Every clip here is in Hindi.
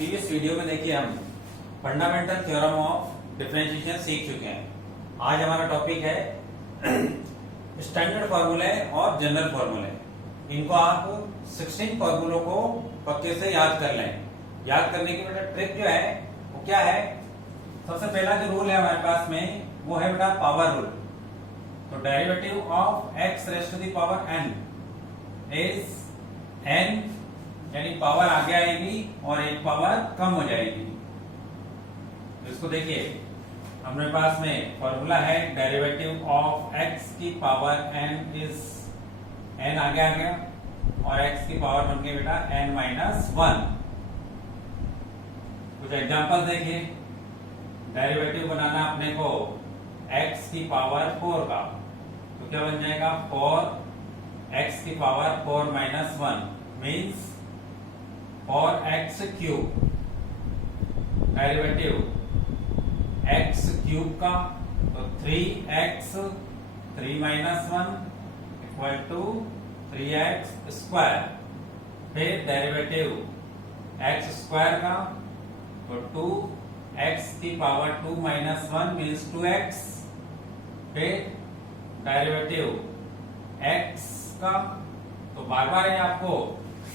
प्रीवियस वीडियो में देखिए हम फंडामेंटल थ्योरम ऑफ डिफरेंशिएशन सीख चुके हैं। आज हमारा टॉपिक है स्टैंडर्ड फॉर्मूले और जनरल फॉर्मूले। इनको आप 16 फॉर्मूलों को पक्के से याद कर लें। याद करने की बेटा ट्रिक जो है वो क्या है, सबसे पहला जो रूल है हमारे पास में वो है बेटा पावर रूल। तो derivative of x raise to the power n is n, यानी पावर आगे आएगी और एक पावर कम हो जाएगी। तो इसको देखिए, हमारे पास में फॉर्मूला है डेरिवेटिव ऑफ x की पावर n इज n आगे आ गया और x की पावर बन गई बेटा n माइनस 1। कुछ एग्जांपल देखिए। डेरिवेटिव बनाना अपने को x की पावर 4 का, तो क्या बन जाएगा 4x की power 4 minus 1 means 4x cube. Derivative x cube का तो 3x 3 minus 1 equal to 3x square. फिर डेरिवेटिव x स्क्वायर का तो 2x की पावर 2 माइनस 1 मीन्स 2x। फिर डेरिवेटिव x का, तो बार बार आपको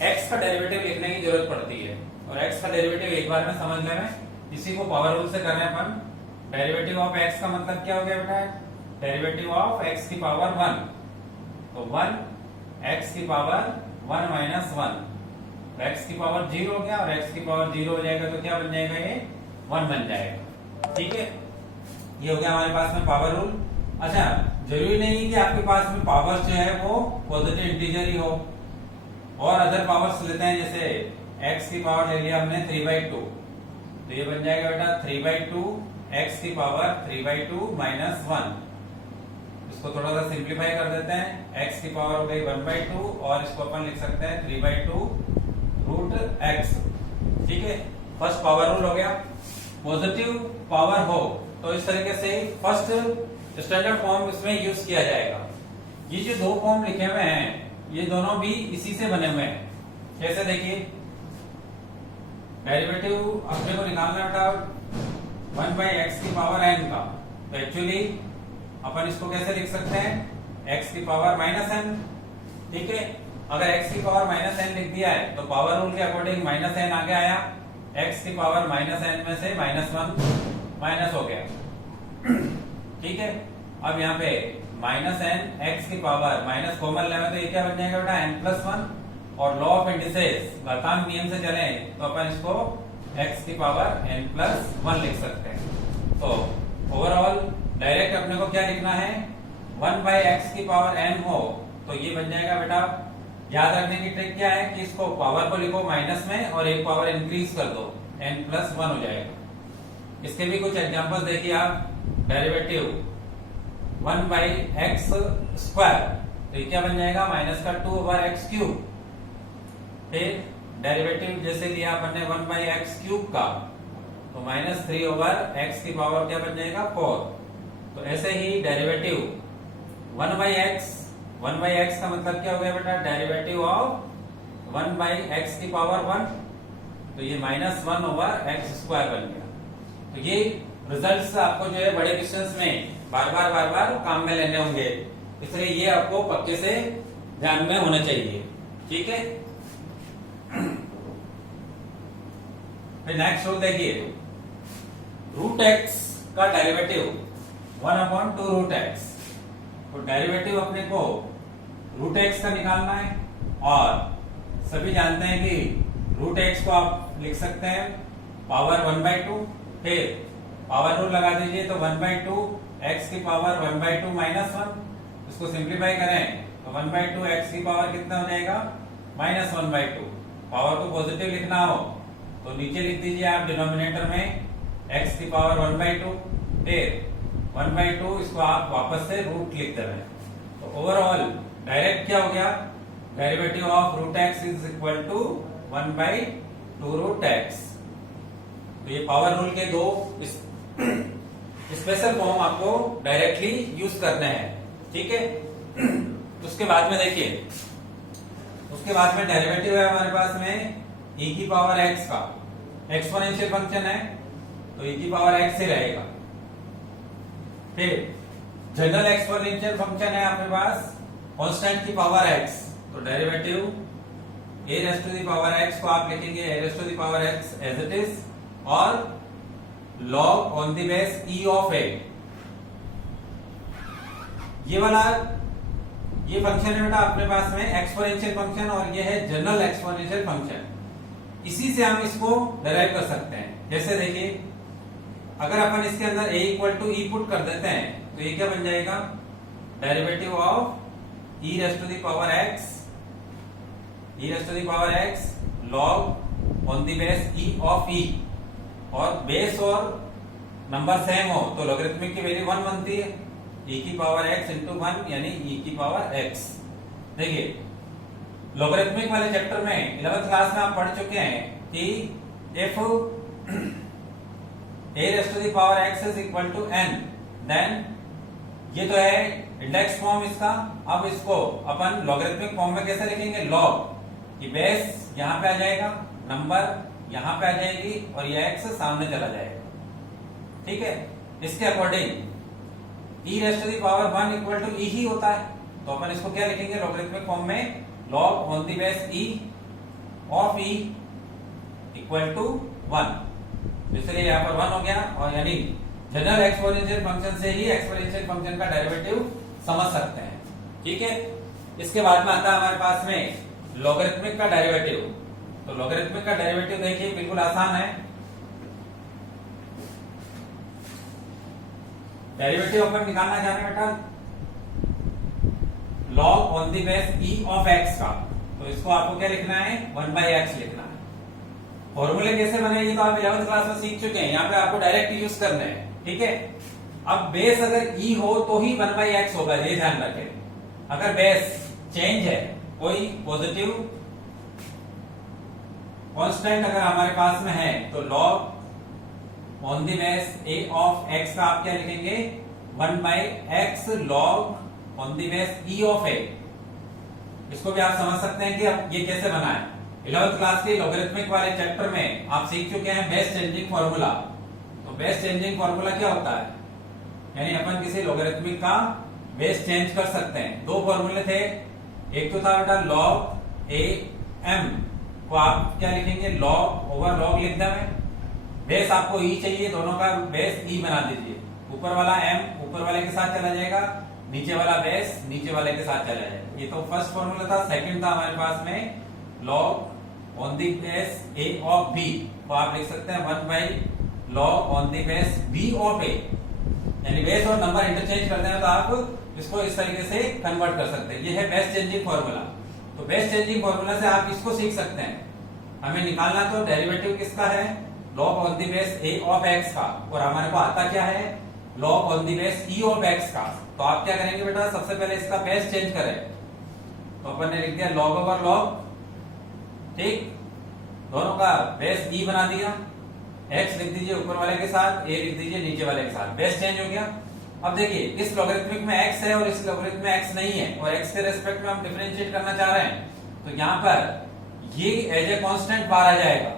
x का डेरिवेटिव लिखने की जरूरत पड़ती है और x का डेरिवेटिव एक बार में समझने में इसी को पावर रूल से करना है अपन। डेरिवेटिव ऑफ x का मतलब क्या हो गया बेटा, डेरिवेटिव ऑफ x की पावर 1, तो 1 x की पावर 1 माइनस 1, x की पावर 0 हो गया और x की पावर 0 हो जाएगा तो क्या बन जाएगा, ये 1 बन जाएगा। ठीक है, ये हो गया हमारे पास में पावर रूल। अच्छा, जरूरी नहीं है कि आपके पास में पावर्स जो है वो पॉजिटिव इंटीजर ही हो, और अदर पावर्स लेते हैं, जैसे x की पावर ले लिया हमने 3/2, तो ये बन जाएगा बेटा 3/2 x की पावर 3/2 माइनस 1। इसको थोड़ा सा सिंप्लीफाई कर देते हैं, x की पावर हो गई 1/2 और इसको अपन लिख सकते हैं 3/2 रूट x। ठीक है, फर्स्ट पावर रूल हो गया। पॉजिटिव पावर हो तो इस तरीके से फर्स्ट स्टैंडर्ड फॉर्म इसमें यूज किया जाएगा। ये जो दो फॉर्म लिखे हुए हैं ये दोनों भी इसी से बने हुए हैं। कैसे देखिए, डेरिवेटिव अपने को निकालना बेटा 1/x की पावर n का, तो एक्चुअली अपन इसको कैसे लिख सकते हैं, x की पावर माइनस n। ठीक है, अगर x की पावर माइनस n लिख दिया है तो पावर रूल के अकॉर्डिंग माइनस n आगे आया, x की पावर माइनस n में से माइनस 1 माइनस हो गया। ठीक है, अब यहाँ पे माइनस n x की पावर माइनस कॉमन लेना, तो ये क्या बन जाएगा बेटा n प्लस 1, और लॉ ऑफ इंडिसेस घातांक नियम से चले तो अपन इसको x की पावर n प्लस 1 लिख सकते हैं। तो ओवरऑल डायरेक्ट अपने को क्या लिखना है, 1/x की पावर n हो तो ये बन जाएगा बेटा। याद रखने की ट्रिक क्या है कि इसको पावर को लिखो माइनस में और एक पावर इंक्रीज कर दो, n प्लस 1 हो जाएगा। इसके भी कुछ एग्जांपल्स देखिए आप। डेरिवेटिव 1/x स्क्वायर, तो ये क्या बन जाएगा, माइनस का 2/x क्यूब। फिर डेरिवेटिव जैसे लिया अपन ने 1/x क्यूब का, तो माइनस 3/x की पावर क्या बन जाएगा 4। तो ऐसे ही डेरिवेटिव 1/x का मतलब क्या हो गया बेटा, डेरिवेटिव ऑफ 1/x की पावर 1, तो ये माइनस 1/x स्क्वायर बन गया। तो ये रिजल्ट्स आपको जो है बड़े क्वेश्चंस में बार बार काम में लेने होंगे, इसलिए ये आपको पक्के से ध्यान में होना चाहिए। ठीक है, फिर नेक्स्ट रूल देखिए, रूट x का डेरिवेटिव 1/2 रूट x। तो डेरिवेटिव अपने को रूट x का निकालना है, और सभी जानते हैं कि रूट x को आप लिख सकते हैं पावर 1/2, फिर पावर रूल लगा दीजिए तो 1/2 x की पावर 1/2 माइनस 1। इसको सिंप्लीफाई करें तो 1/2 x की पावर कितना हो जाएगा, माइनस 1/2। पावर को पॉजिटिव लिखना हो तो नीचे लिख दीजिए आप डिनोमिनेटर में x की पावर 1/2, फिर 1/2 इसको आप वापस से रूट लिख दें। तो ओवरऑल डायरेक्ट क्या हो गया, derivative of root x is equal to 1/2 root x। तो ये पावर रूल के दो स्पेशल फॉर्म आपको डायरेक्टली यूज करने हैं। ठीक है, उसके बाद में देखिए, उसके बाद में डेरिवेटिव है हमारे पास में e की पावर x का, एक्सपोनेंशियल फंक्शन है तो e की पावर x ही रहेगा। फिर जनरल एक्सपोनेंशियल फंक्शन है आपके पास कांस्टेंट की पावर x, तो derivative a raise to the power x को आप लिखेंगे a raise to the power x as it is, और log on the base e of a। ये फंक्शन है बेटा अपने पास में एक्सपोनेंशियल फंक्शन, और ये है जनरल एक्सपोनेंशियल फंक्शन। इसी से हम इसको डिराइव कर सकते हैं। जैसे देखिए, अगर अपन इसके अंदर a इक्वल टू ई पुट कर देते हैं तो ये क्या बन जाएगा, derivative of e raise to the power x, e raise to the power x log on the base e of e, और बेस और नंबर सेम हो तो लॉगरिथमिक की वैल्यू 1 बनती है, e की पावर x इंटू 1 यानी e की पावर x। देखिए लॉगरिथमिक वाले चैप्टर में 11th क्लास में आप पढ़ चुके हैं कि if a raise to the power x is equal to n, then ये तो है इंडेक्स फॉर्म इसका। अब इसको अपन लॉगरिथमिक फॉर्म में कैसे लिखेंगे, log कि बेस यहां पे आ जाएगा, नंबर यहां पे आ जाएगी, और ये x सामने चला जाएगा। ठीक है, इसके according e raise to the power 1 equal to e ही होता है, तो अपन इसको क्या लिखेंगे लॉगरिथमिक फॉर्म में, log on the base e of e equal to 1। इसलिए यहाँ पर 1 हो गया, और यानी जनरल एक्सपोनेंशियल फंक्शन से ही एक्सपोनेंशियल फंक्शन का डेरिवेटिव समझ सकते हैं। ठीक है, इसके बाद में आता है हमारे पास में लॉगरिथमिक का डेरिवेटिव। तो लॉगरिथमिक का डेरिवेटिव देखिए बिल्कुल आसान है। डेरिवेटिव अपन निकालना चाह रहे हैं बेटा log on the base e of x का, तो इसको आपको क्या लिखना है, 1/x लिखना है। फॉर्मूले कैसे बनेगी तो आप 11th क्लास में सीख चुके हैं, यहाँ पे आपको डायरेक्ट यूज करने हैं। ठीक है, अब बेस अगर e हो तो ही 1/x होगा, ये ध्यान रखें। अगर बेस चेंज है, कोई पॉजिटिव कांस्टेंट अगर हमारे पास में है, तो log on the base a of x का आप क्या लिखेंगे, 1/x log on the base e of a। इसको भी आप समझ सकते हैं कि अब ये कैसे बना है। 11th क्लास के लॉगरिथमिक वाले चैप्टर में आप सीख चुके हैं बेस चेंजिंग फॉर्मूला। तो बेस चेंजिंग फॉर्मूला क्या होता है, यानी अपन किसी लॉगरिथमिक का बेस चेंज कर सकते हैं। दो फॉर्मूले थे, एक तो था बेटा log a m को आप क्या लिखेंगे, log ओवर log लिख देंगे। बेस आपको e चाहिए, दोनों का बेस e बना दीजिए। ऊपर वाला m ऊपर वाले के साथ चला जाएगा, नीचे वाला बेस नीचे वाले के साथ चला जाएगा। ये तो फर्स्ट फॉर्मूला था। सेकंड था हमारे पास में log on the base a of b को आप लिख सकते हैं 1/log on the base b of a, यानी बेस और नंबर इंटरचेंज करते हैं तो आप इसको इस तरीके से कन्वर्ट कर सकते हैं। ये है बेस चेंजिंग फॉर्मूला। तो बेस चेंजिंग फॉर्मूला से आप इसको सीख सकते हैं। हमें निकालना तो डेरिवेटिव किसका है, log on the base a of x का, और हमारे को आता क्या है, log on the base e of x का। तो आप क्या करेंगे बेटा, सबसे पहले इसका बेस चेंज करें। तो अपन ने लिख दिया log ओवर log, ठीक, दोनों का बेस e बना दिया, x लिख दीजिए ऊपर वाले के साथ, a लिख दीजिए नीचे वाले के साथ, बेस चेंज हो गया। अब देखिए इस लॉगरिथमिक में x है और इस लॉगरिथमिक में x नहीं है, और x के रेस्पेक्ट में हम डिफरेंशिएट करना चाह रहे हैं, तो यहाँ पर ये एज ए कांस्टेंट बाहर आ जाएगा।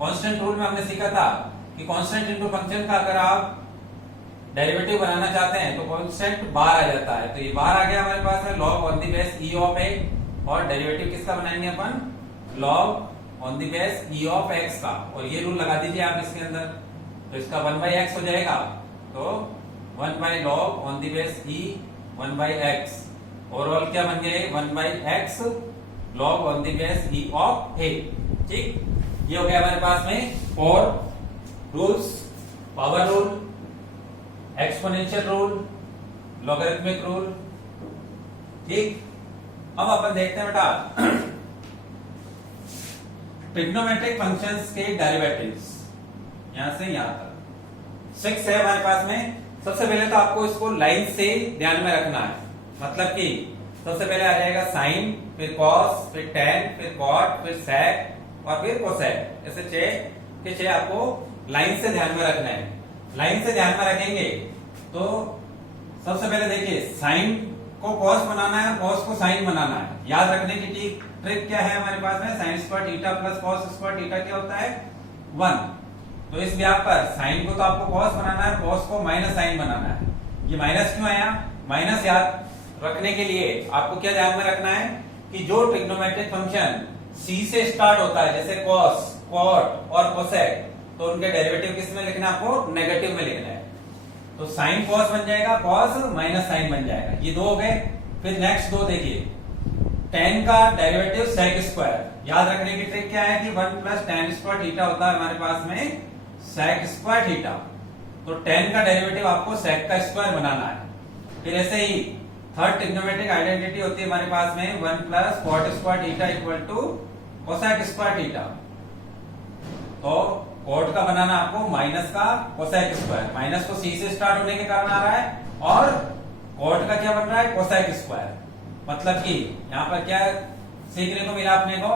कांस्टेंट रूल में हमने सीखा था कि कांस्टेंट इनटू फंक्शन का अगर आप डेरिवेटिव बनाना चाहते हैं तो कांस्टेंट बाहर आ जाता है। तो ये बाहर आ गया हमारे पास है log on the base e of a, और डेरिवेटिव किसका बनाएंगे अपन, log on the base e of x का, और ये रूल लगा दीजिए आप इसके अंदर, तो इसका 1/x हो जाएगा। तो 1/log on the base e 1/x, overall क्या बन गया, 1/x log on the base e of a। ठीक, ये हो गया हमारे पास में। और rules, power rule, exponential rule, logarithmic rule. ठीक, अब अपन देखते हैं बेटा ट्रिग्नोमेट्रिक फंक्शंस के डेरिवेटिव्स, यहां से यहां तक 6 है हमारे पास में। सबसे पहले तो आपको इसको लाइन से ध्यान में रखना है, मतलब कि सबसे पहले आ जाएगा साइन, फिर कॉस, फिर टेन, फिर कॉट, फिर सेक और फिर कोसेक। ऐसे 6 के 6 आपको लाइन से ध्यान में रखना है। लाइन से ध्यान में रखेंगे तो सबसे पहले देखिए साइन को कॉस बनाना है, कॉस को साइन बनाना है। याद रखने की ट्रिक क्या है हमारे पास में, sine square theta plus cos square theta क्या होता है, 1। तो इस व्याप पर साइन को तो आपको कॉस बनाना है, कॉस को माइनस साइन बनाना है। ये माइनस क्यों आया? माइनस याद रखने के लिए आपको क्या ध्यान में रखना है कि जो ट्रिग्नोमेट्रिक फंक्शन सी से स्टार्ट होता है, जैसे कॉस, कॉट और कोसेक, तो उनके डेरिवेटिव किस में लिखना है? आपको नेगेटिव में लिखना है। तो साइन कॉस बन जाएगा, कॉस माइनस साइन बन जाएगा। ये 2 हो गए। फिर नेक्स्ट 2 देखिए, tan का डेरिवेटिव sec स्क्वायर। याद रखने की ट्रिक क्या है कि 1 प्लस tan स्क्वायर थीटा होता है हमारे पास में sec स्क्वायर थीटा। तो tan का डेरिवेटिव आपको sec का स्क्वायर बनाना है। फिर ऐसे ही थर्ड ट्रिग्नोमेट्रिक आइडेंटिटी होती है हमारे पास में 1 plus cot square theta equal to cosec square theta. तो cot का बनाना आपको माइनस का cosec स्क्वायर, माइनस तो c से स्टार्ट होने के कारण आ रहा है, और cot का क्या बन रहा है? cosec square. मतलब कि यहाँ पर क्या सीखने को मिला अपने को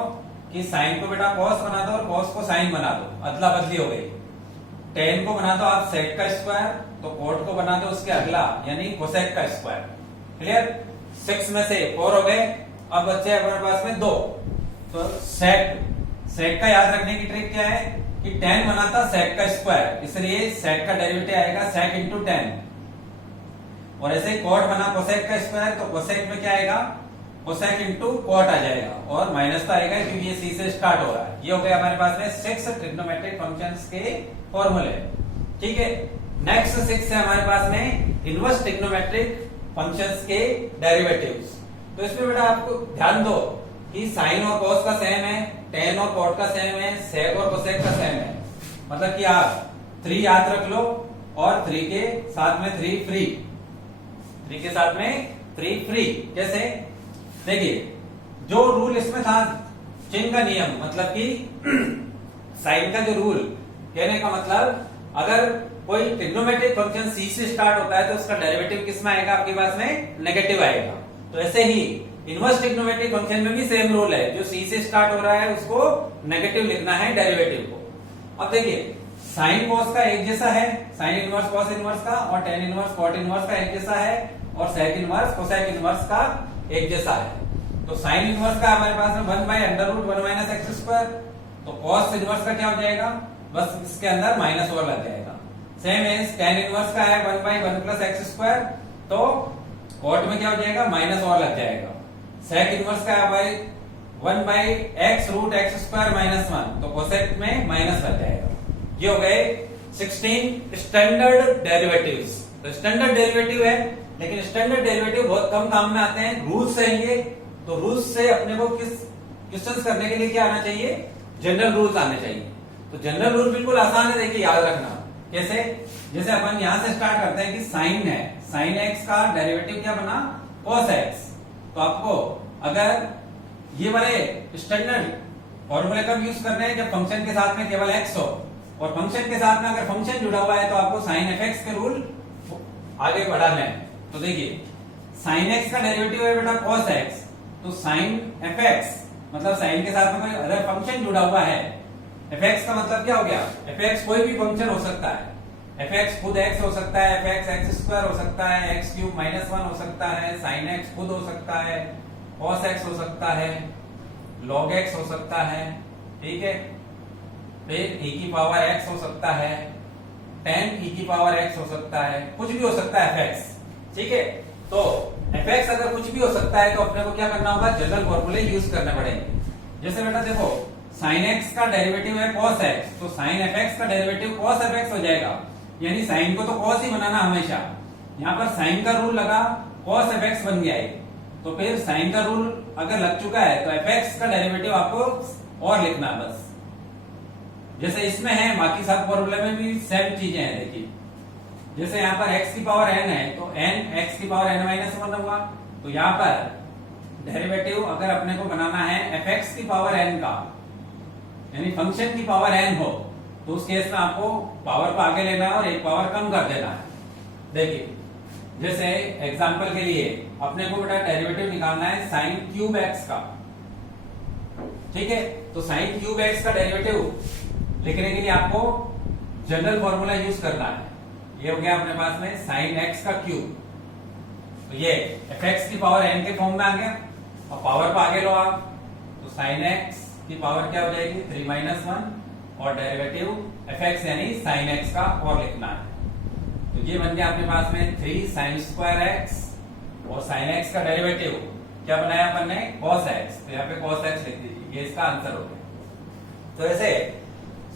कि साइन को बेटा cos बना दो और cos को साइन बना दो, अदला बदली हो गई। tan को बना दो आप sec का स्क्वायर, तो cot को बना दो उसके अगला यानी cosec का स्क्वायर। क्लियर? 6 में से 4 हो गए, अब बच्चे हमारे पास में 2। तो sec का याद रखने की ट्रिक क्या है कि tan बनाता sec का स्क्वायर, इसलिए sec का डेरिवेटिव आएगा sec इंटू tan। और ऐसे cot बना cosec का स्क्वायर, तो cosec में क्या आएगा? cosec इंटू cot आ जाएगा, और माइनस तो आएगा क्योंकि ये c से स्टार्ट हो रहा है। ये हो गया हमारे पास में 6 ट्रिग्नोमेट्रिक फंक्शंस के फॉर्मूले। ठीक है, नेक्स्ट 6 है हमारे पास में इनवर्स ट्रिग्नोमेट्रिक फंक्शंस के डेरिवेटिव्स। तो इसमें बेटा आपको ध्यान दो कि साइन और cos का सेम है, tan और cot का सेम है, sec और cosec का सेम है। मतलब कि आप 3 याद रख लो और 3 के साथ में 3 फ्री, 3 के साथ में 3 फ्री। जैसे देखिए, जो रूल इसमें था चिन्ह का नियम, मतलब कि साइन का जो रूल, कहने का मतलब अगर कोई ट्रिग्नोमेट्रिक फंक्शन c से स्टार्ट होता है तो उसका डेरिवेटिव किस में आएगा? आपके पास में नेगेटिव आएगा। तो ऐसे ही इनवर्स ट्रिग्नोमेट्रिक फंक्शन में भी सेम रूल है, जो c से स्टार्ट हो रहा है उसको नेगेटिव लिखना है डेरिवेटिव को। अब देखिए, साइन कॉस का एक जैसा है, साइन इनवर्स कॉस इनवर्स का, और tan इनवर्स कॉट इनवर्स का एक जैसा है, और sec इनवर्स कोसेक इनवर्स का एक जैसा है। तो साइन इनवर्स का हमारे पास में 1 by under root 1 minus x square. तो कॉस इनवर्स का क्या हो जाएगा? बस इसके अंदर माइनस और लग जाएगा। सेम एज tan इनवर्स का है 1 बाई 1 प्लस एक्स स्क्वायर, तो कॉट में क्या हो जाएगा? माइनस और लग जाएगा। sec इनवर्स का है 1 by x root x square minus 1, तो कोसेक में माइनस लग जाएगा। ये हो गए 16 स्टैंडर्ड डेरिवेटिव्स। तो स्टैंडर्ड डेरिवेटिव है, लेकिन स्टैंडर्ड डेरिवेटिव बहुत कम काम में आते हैं, रूल्स है ये। तो रूल्स से अपने को क्वेश्चंस करने के लिए क्या आना चाहिए? जनरल रूल्स आने चाहिए। तो जनरल रूल बिल्कुल आसान है, देखिए याद रखना। कैसे? जैसे अपन यहां से स्टार्ट करते हैं कि साइन है, साइन एक्स का डेरिवेटिव क्या बना? Cos x. तो आपको अगर ये वाले स्टैंडर्ड फॉर्मूले कब यूज करने हैं? जब फंक्शन के साथ में केवल एक्स हो, और फंक्शन के साथ में अगर फंक्शन जुड़ा हुआ है तो आपको साइन एफ एक्स के रूल आगे बढ़ाना है। तो देखिए, साइन एक्स का डेरिवेटिव है बेटा कॉस एक्स, तो साइन एफ एक्स मतलब साइन के साथ में कोई अदर फंक्शन जुड़ा हुआ है। एफ एक्स का मतलब क्या हो गया? एफ एक्स कोई भी फंक्शन हो सकता है। एफ एक्स खुद एक्स हो सकता है, एफ एक्स एक्स स्क्वायर हो सकता है, एक्स क्यूब माइनस 1 हो सकता है, साइन एक्स खुद हो सकता है, कॉस एक्स हो सकता है, लॉग एक्स हो सकता है। ठीक है, फिर e की पावर x हो सकता है, tan e की पावर x हो सकता है, कुछ भी हो सकता है fx। ठीक है, तो fx अगर कुछ भी हो सकता है तो अपने को क्या करना होगा? जनरल फॉर्मूले यूज करने पड़ेंगे। जैसे बेटा देखो, sin x का डेरिवेटिव है cos x, तो sin fx का डेरिवेटिव cos fx हो जाएगा, यानी sin को तो cos ही बनाना हमेशा। यहाँ पर sin का रूल लगा, cos fx बन गया है। तो फिर sin का रूल अगर लग चुका है तो fx का डेरिवेटिव आपको और लिखना बस, जैसे इसमें है, बाकी सब फॉर्मूले में भी सेम चीजें हैं। देखिए, जैसे यहाँ पर x की पावर n है, तो n x की पावर n माइनस 1 होगा। तो यहाँ पर डेरिवेटिव अगर अपने को बनाना है fx की पावर n का, यानी फंक्शन की पावर n हो, तो उस केस में आपको पावर को आगे लेना है और एक पावर कम कर देना है। देखिए, जैसे एग्जांपल के लिए अपने को बेटा डेरिवेटिव निकालना है साइन क्यूब x का। ठीक है, तो साइन क्यूब x का डेरिवेटिव लिखने के लिए आपको जनरल फॉर्मूला यूज करना है। ये हो गया अपने पास में साइन एक्स का क्यूब, तो ये एफ एक्स की पावर n के फॉर्म में आ गया। और पावर को आगे लो आप, तो साइन एक्स की पावर क्या हो जाएगी? 3 माइनस 1 और डेरिवेटिव एफ एक्स यानी साइन एक्स का और लिखना है। तो ये बन गया आपके पास में 3 साइन स्क्वायर एक्स और साइन एक्स का डेरिवेटिव क्या बनाया अपन ने cos x, तो यहाँ पे cos x लिख दीजिए, ये इसका आंसर हो गया। तो ऐसे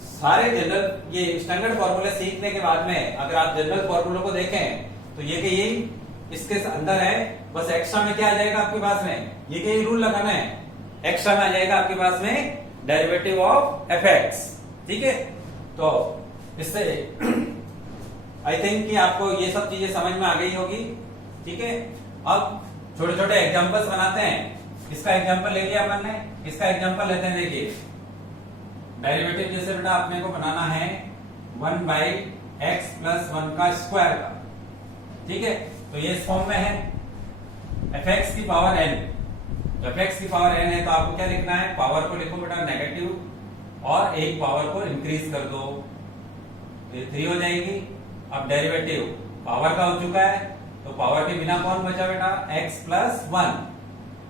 सारे जनरल ये स्टैंडर्ड फॉर्मूले सीखने के बाद में अगर आप जनरल फॉर्मूलों को देखें तो ये कि ये इसके अंदर है, बस एक्स्ट्रा में क्या आ जाएगा आपके पास में, ये कि रूल लगाना है, एक्स्ट्रा में आ जाएगा आपके पास में डेरिवेटिव ऑफ एफ एक्स। ठीक है, तो इससे आई थिंक कि आपको ये सब चीजें समझ में आ गई होगी। ठीक है, अब छोटे छोटे एग्जांपल्स बनाते हैं। इसका एग्जांपल ले लिया अपन ने, इसका एग्जांपल लेते हैं। देखिए डेरिवेटिव जैसे बेटा अपने को बनाना है 1 बाई एक्स प्लस 1 का स्क्वायर का। ठीक है, तो ये इस फॉर्म में है एफ एक्स की पावर n। तो एफ एक्स की पावर n है तो आपको क्या लिखना है, पावर को लिखो बेटा नेगेटिव और एक पावर को इंक्रीज कर दो, तो ये 3 हो जाएगी। अब डेरिवेटिव पावर का हो चुका है तो पावर के बिना कौन बचा बेटा, x प्लस 1,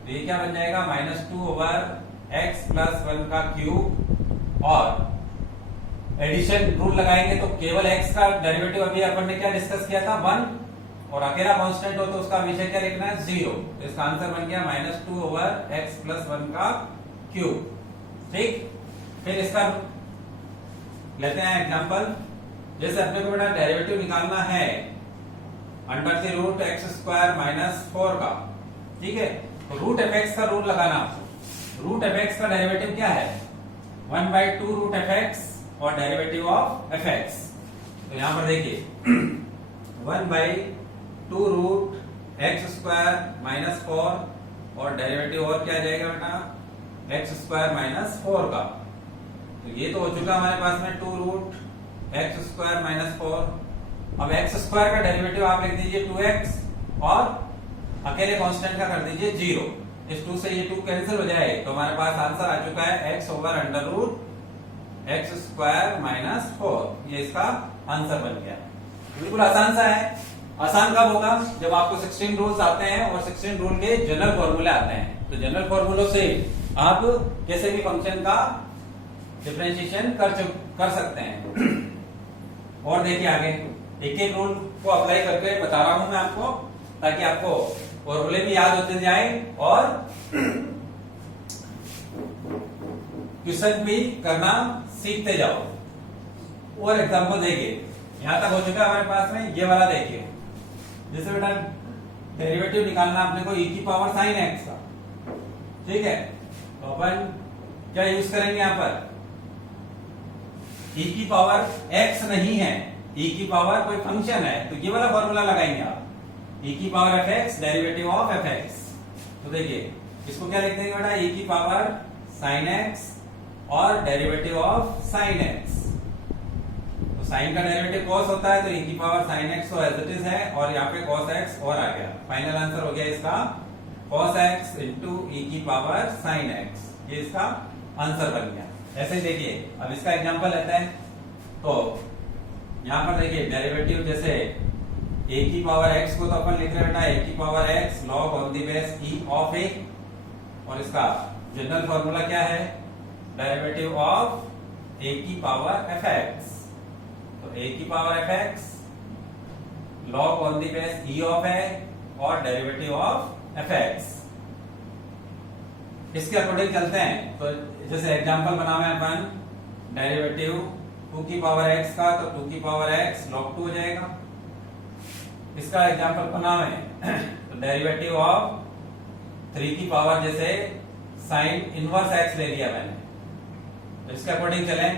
तो ये क्या बन जाएगा -2 ओवर x प्लस 1 का क्यूब। और एडिशन रूल लगाएंगे तो केवल x का डेरिवेटिव अभी अपन ने क्या डिस्कस किया था 1, और अकेला कांस्टेंट हो तो उसका हमेशा क्या लिखना है 0, तो इसका आंसर बन गया -2 ओवर x प्लस 1 का क्यूब। ठीक, फिर इसका लेते हैं एग्जांपल। जैसे अपने को बेटा डेरिवेटिव निकालना है under the root x square minus 4 का। ठीक है, तो रूट एफ एक्स का रूल लगाना। रूट एफ एक्स का डेरिवेटिव क्या है 1/2 रूट एफ एक्स और डेरिवेटिव ऑफ एफ एक्स। तो यहां पर देखिए 1/2 रूट एक्स स्क्वायर माइनस 4 और डेरिवेटिव और क्या आ जाएगा बेटा एक्स स्क्वायर माइनस 4 का। तो ये तो हो चुका हमारे पास में 2 रूट एक्स स्क्वायर माइनस 4। अब एक्स स्क्वायर का डेरिवेटिव आप लिख दीजिए 2x और अकेले कांस्टेंट का कर दीजिए 0। इस 2 से ये 2 कैंसिल हो जाए तो हमारे पास आंसर आ चुका है x over under root x square minus 4। ये इसका आंसर बन गया। बिल्कुल आसान सा है। आसान कब होगा, जब आपको 16 रूल्स आते हैं और 16 रूल के जनरल फॉर्मूले आते हैं। तो जनरल फॉर्मूलों से आप किसी भी फंक्शन का डिफरेंशिएशन कर सकते हैं। और देखिए आगे एक एक रूल को अप्लाई करके बता रहा हूं मैं आपको, ताकि आपको फॉर्मूले भी याद होते जाए और क्वेश्चन भी करना सीखते जाओ। और एग्जांपल देखिए, यहां तक हो चुका है हमारे पास में। ये वाला देखिए, जैसे बेटा डेरिवेटिव निकालना अपने को e की पावर साइन एक्स का। ठीक है, तो अपन क्या यूज करेंगे यहां पर, e की पावर x नहीं है, e की पावर कोई फंक्शन है, तो ये वाला फॉर्मूला लगाएंगे आप, e की power F X derivative of F x. तो देखिए इसको क्या लिख देंगे बेटा, e की पावर साइन एक्स और डेरिवेटिव ऑफ साइन एक्स। तो साइन का डेरिवेटिव cos होता है, तो e की पावर साइन एक्स तो एज इट इज है, और यहाँ पे cos x और आ गया। फाइनल आंसर हो गया इसका cos x इंटू e की पावर साइन एक्स। ये इसका आंसर बन गया। ऐसे ही देखिए अब इसका एग्जांपल लेते हैं। तो यहां पर देखिए डेरिवेटिव जैसे a की पावर x को तो अपन लिख रहे हैं बेटा a की power x log on the base e of a, और इसका जनरल फॉर्मूला क्या है, डेरिवेटिव ऑफ a की पावर fx। तो a की power fx log on the base e of a और डेरिवेटिव ऑफ fx। इसके अकॉर्डिंग चलते हैं। तो जैसे एग्जांपल बना हुआ है अपन, डेरिवेटिव 2 की पावर x का, तो 2 की पावर x log 2 हो जाएगा। इसका एग्जांपल बना हुआ है तो डेरिवेटिव ऑफ 3 की पावर जैसे साइन इनवर्स x ले लिया मैंने, तो इसके अकॉर्डिंग चले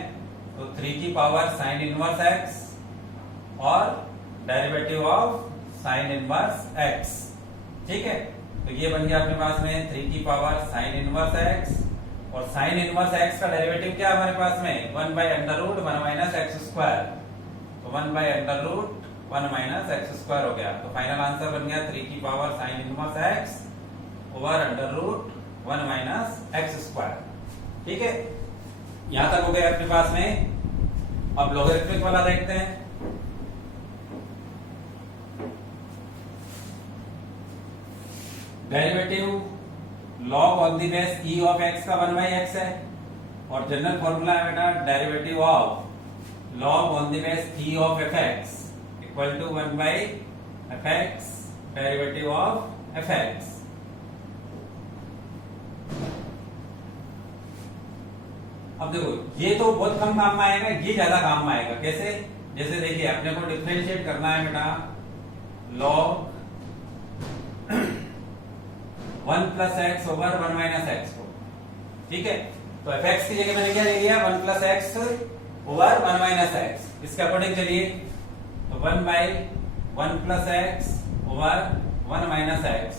तो 3 की पावर साइन इनवर्स x और derivative of sine inverse x। ठीक है, तो ये बन गया अपने पास में 3 की पावर साइन इनवर्स x, और साइन इनवर्स x का डेरिवेटिव क्या है हमारे पास में 1/√1 माइनस एक्स स्क्वायर। तो 1/√1 माइनस एक्स स्क्वायर हो गया। तो फाइनल आंसर बन गया 3 की power sine inverse x over √1 minus x square. ठीक है, यहां तक हो गया अपने पास में। अब लॉगरिथमिक वाला देखते हैं। Derivative log on the base e of x का 1/x है, और जनरल फॉर्मूला है बेटा derivative of log on the base थी of F X equal to 1 by F X derivative of F X. अब देखो ये तो बहुत कम काम में आएगा, ये ज्यादा काम में आएगा। कैसे? जैसे देखिए अपने को डिफरेंशिएट करना है बेटा log 1 plus x over 1 minus x को, ठीक है? तो एफ एक्स की जगह मैंने क्या ले लिया 1 plus x over 1 minus x. इसके अकॉर्डिंग चलिए तो 1 by 1 plus x over 1 minus x,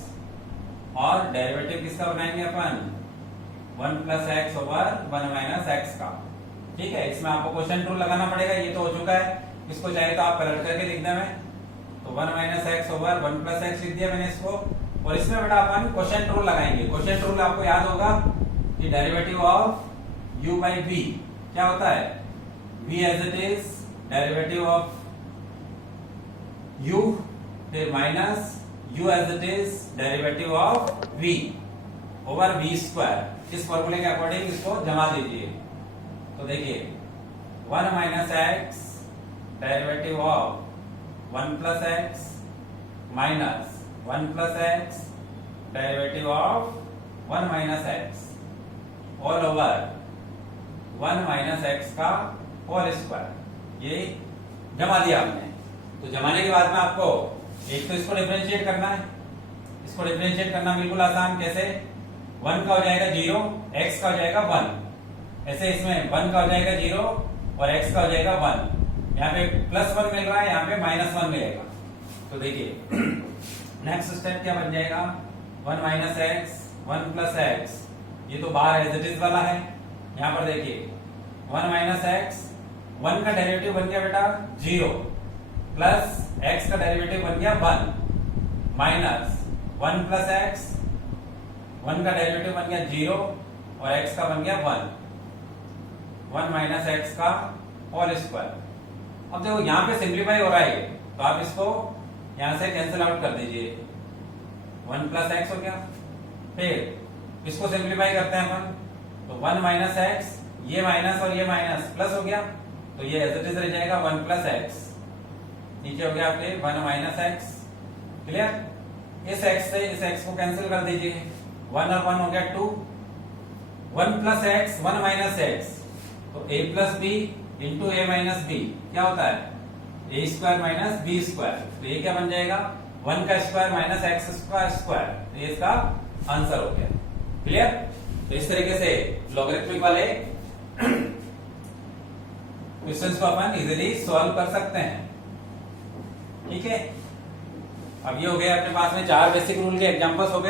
और डेरिवेटिव किसका बनाएंगे अपन 1 plus x over 1 minus x का, ठीक है? इसमें आपको क्वेश्चन रूल लगाना पड़ेगा, ये तो हो चुका है। इसको चाहे तो आप पलट करके लिख दें मैं, तो 1 minus x over 1 plus x लिख दिया मैंने इसको। और इसमें बेटा अपन क्वेश्चन रूल लगाएंगे। क्वेश्चन रूल आपको याद होगा कि derivative of u by v क्या होता है, v as it is derivative of u, फिर minus u as it is derivative of v over v square. इस फॉर्मूले के अकॉर्डिंग इसको जमा दीजिए। तो देखिए 1 minus x derivative of 1 plus x minus 1 plus x derivative of 1 minus x all over 1 minus x का होल स्क्वायर। ये जमा दिया हमने। तो जमाने के बाद में आपको एक तो इसको डिफरेंशिएट करना है। इसको डिफरेंशिएट करना बिल्कुल आसान। कैसे? 1 का हो जाएगा 0, x का हो जाएगा 1। ऐसे इसमें 1 का हो जाएगा 0 और x का हो जाएगा 1। यहाँ पे +1 मिल रहा है, यहाँ पे -1 मिलेगा। तो देखिए नेक्स्ट स्टेप क्या बन जाएगा 1 माइनस एक्स 1 प्लस एक्स, ये तो बाहर एज इट इज वाला है। यहाँ पर देखिए 1 माइनस एक्स, 1 का डेरिवेटिव बन गया बेटा 0, प्लस x का डेरिवेटिव बन गया 1, माइनस 1 प्लस एक्स, 1 का डेरिवेटिव बन गया 0 और x का बन गया 1 माइनस एक्स का होल स्क्वायर। अब देखो यहाँ पे सिंप्लीफाई हो रहा है, तो आप इसको यहां से कैंसिल आउट कर दीजिए। 1 प्लस एक्स हो गया, फिर इसको सिंप्लीफाई करते हैं अपन, तो 1 माइनस एक्स, ये माइनस और ये माइनस प्लस हो गया, तो ये एज इट इज रह जाएगा 1 प्लस एक्स। नीचे हो गया आपके 1 माइनस एक्स। क्लियर? इस x से इस x को कैंसिल कर दीजिए, 1 और 1 हो गया 2। 1 प्लस एक्स 1 माइनस एक्स, तो a plus b into a minus b क्या होता है a square minus b square. तो ये क्या बन जाएगा 1 का square minus x square square. तो ये इसका आंसर हो गया। क्लियर? तो इस तरीके से लॉगरिथमिक वाले क्वेश्चंस को अपन इजीली सॉल्व कर सकते हैं। ठीक है? अब ये हो गया अपने पास में 4 बेसिक रूल के एग्जांपल्स हो गए।